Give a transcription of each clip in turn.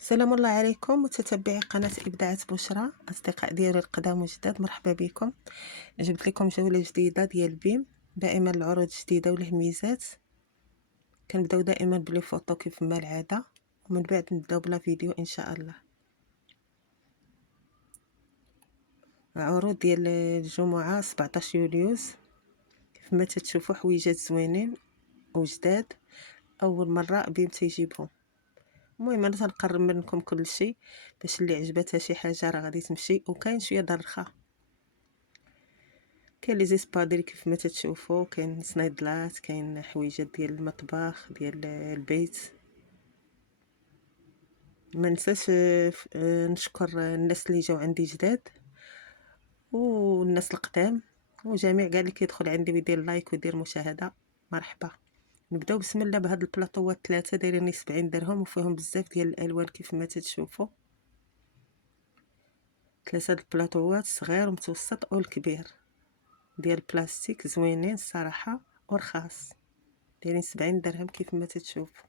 سلام الله عليكم متتبعي قناة إبداعات بشرى، أصدقاء ديالي القدام والجداد، مرحبا بكم. جبت لكم جولة جديدة ديال بيم. دائما العروض جديدة والهميزات. كنبداو دائما بلي فوطو كيف ما العادة، ومن بعد نبداو بلا فيديو إن شاء الله. عروض ديال الجمعة 17 يوليوز. كيف ما تتشوفوا حويجات زوينين وجداد، أول مرة بيم تيجيبهم. المهم انا تنقرب منكم كل شيء باش اللي عجبتها شي حاجه راه غادي تمشي، وكاين شويه د الرخا. كاين لي زيسبادري كيف ما تتشوفوا، كاين صنيدلات، كاين حويجات ديال المطبخ ديال البيت. ما نساش نشكر الناس اللي جاو عندي جداد والناس القدام، وجميع كاع اللي كيدخل عندي ويدير لايك ويدير مشاهده. مرحبا. نبداو بسم الله بهاد البلاطوات 3 دايرين 70 درهم، وفيهم بزاف ديال الالوان كيف ما تتشوفوا. 3 البلاطوات، صغير ومتوسط والكبير، ديال بلاستيك زوينين الصراحه ورخاص، دايرين 70 درهم كيف ما تتشوفوا.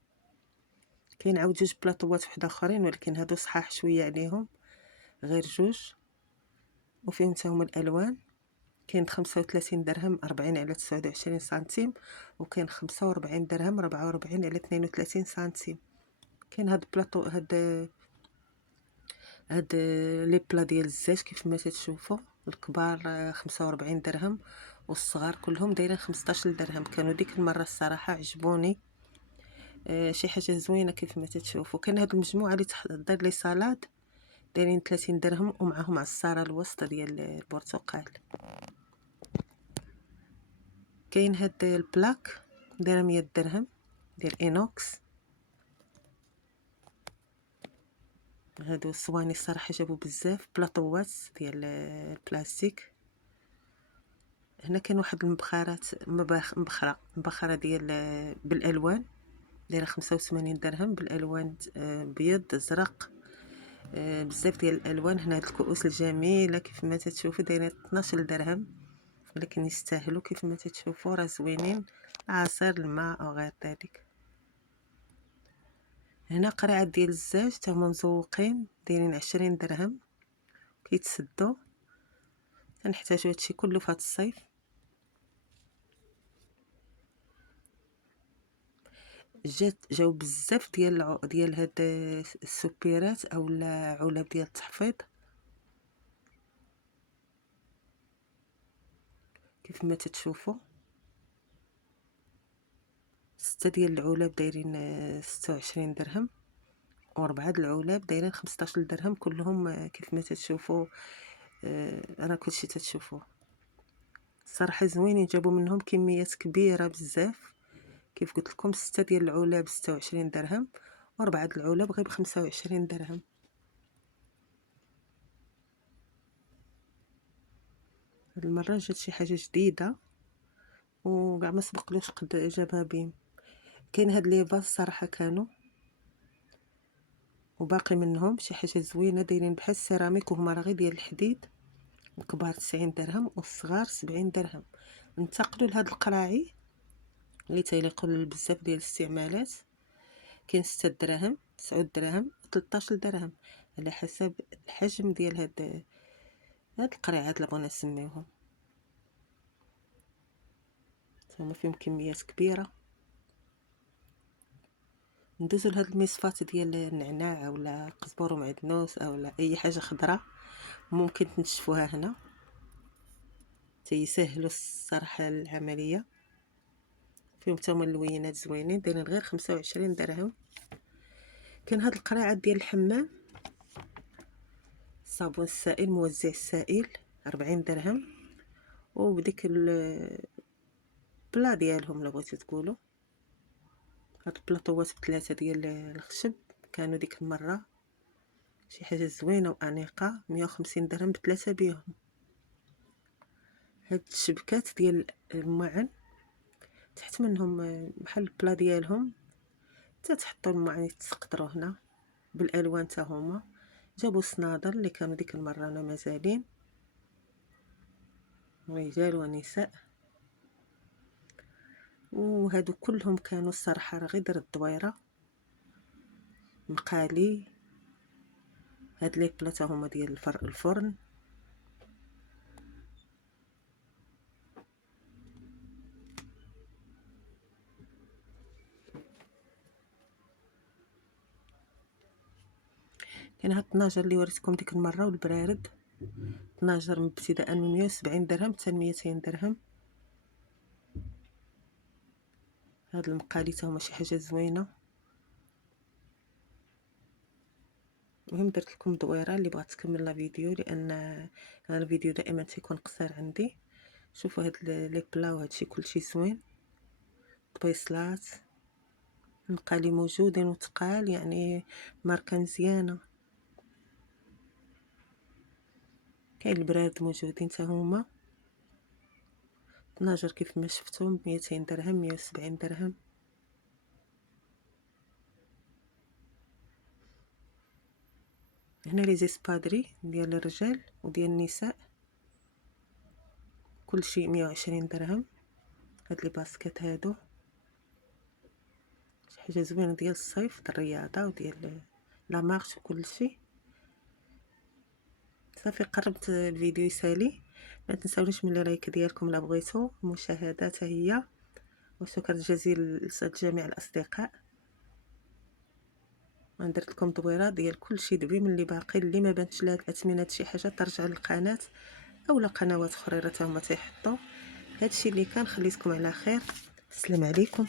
كاين عاود جوج بلاطوات وحده اخرين، ولكن هادو صحاح شويه عليهم، غير جوج، وفيهم حتى هما الالوان. كاين 35 درهم 40 على 29 سنتيم، وكاين 45 درهم 44 على 32 سنتيم. كاين هاد بلاطو، هاد لي بلا ديال الزيت كيف ما تتشوفوا. الكبار 45 درهم، والصغار كلهم دايرين 15 درهم. كانوا ديك المره الصراحه عجبوني، شي حاجه زوينه كيف ما تتشوفوا. كاين هاد المجموعه اللي تحضر لي صالاد دايرين 30 درهم، ومعهم عصاره الوسط ديال البرتقال. كاين هاد البلاك دايره 100 درهم ديال اينوكس. هادو الصواني الصراحه جابوا بزاف بلاطوات ديال البلاستيك. هنا كاين واحد المبخرات، مبخره ديال بالالوان، دايره 85 درهم بالالوان، بيض ازرق، بزاف ديال الالوان. هنا هاد الكؤوس الجميله كيف ما تتشوفوا دايره 12 درهم، ولكن يستاهلوا كيف ما تتشوفوا، راه زوينين، عصير الماء او غير ذلك. هنا قرعات ديال الزاج حتى هما مزوقين، دايرين 20 درهم، كيتسدوا. تنحتاجو هادشي كله في هاد الصيف. جاو بزاف ديال هاد السوبيرات اولا علب ديال التحفيظ كيف ما تتشوفوا. 6 ديال العلب دايرين 26 درهم، و4 د العلب دايرين 15 درهم كلهم. كيف ما تتشوفوا، راه كلشي تتشوفوه الصراحه زوينين. جابوا منهم كميات كبيره بزاف. كيف قلت لكم 6 ديال العلب 26 درهم، و4 د العلب غير ب 25 درهم. هاد المره جات شي حاجه جديده وكاع ما سبقلوش قد جابها بيم. كاين هاد لي فاز صراحه كانوا وباقي منهم شي حاجه زوينه، دايرين بحال السيراميك، وهما راه غير ديال الحديد. الكبار 90 درهم والصغار 70 درهم. انتقلوا لهاد القراعي اللي تيليقوا بزاف ديال الاستعمالات. كاين 6 دراهم 9 دراهم 13 درهم، على حسب الحجم ديال هاد القريعات اللي بغينا نسميوهم. هما فيهم كميات كبيره. ندوزو لهاد المصفات ديال النعناع اولا قزبر ومعدنوس اولا اي حاجه خضراء، ممكن تنشفوها هنا، تيسهلوا الصراحه العمليه. فيهم حتى هما اللوينات زوينين، دايرين غير 25 درهم. كاين هاد القريعات ديال الحمام، الصابون السائل موزع السائل 40 درهم، وبديك البلا ديالهم لو بغيتو تقولوا. هاد البلاطوات بثلاثه ديال الخشب، كانوا ديك المره شي حاجه زوينه وانيقه، 150 درهم بثلاثه بيهم. هاد الشبكات ديال المعن تحت منهم بحال البلا ديالهم، حتى تحطوا المعن تسقطروا هنا بالالوان حتى هما. جابوا الصنادل اللي كانوا ديك المره انا مازالين، رجال ونساء، وهادو كلهم كانوا الصراحه راه غير الدويره. مقالي هاد لي بلا تا هما ديال الفرن. كاين هاد الطناجر اللي وريتكم ديك المره والبرارد، طناجر ابتداء من 170 درهم حتى 200 درهم. هاد المقالي تا هما شي حاجه زوينه. المهم درت لكم دويره اللي بغات تكمل لا فيديو، لان هذا الفيديو دائما تيكون قصير عندي. شوفوا هاد لي بلا وهادشي كلشي زوين، طبيصلات المقالي موجودين وتقال، يعني ماركه مزيانه. كاين البراد موجودين حتى هما. طناجر كيف ما شفتم 200 درهم 170 درهم. هنا لي زيسبادري ديال الرجال وديال النساء، كلشي 120 درهم. هاد لي باسكيت هادو شي حاجه زوينه ديال الصيف، ديال الرياضه وديال لا مارش وكلشي. صافي قربت الفيديو يسالي. ما تنساونيش من لايك ديالكم لا بغيتو، المشاهدات حتى هي، وشكرا جزيل لجميع الاصدقاء. درت لكم دويره ديال كلشي دبي من اللي باقي، اللي ما بانتش لها الاثمنه شي حاجه ترجع للقناه اولا قنوات اخرى راه هما تيحطوا. هادشي اللي كان، خليتكم على خير، السلام عليكم.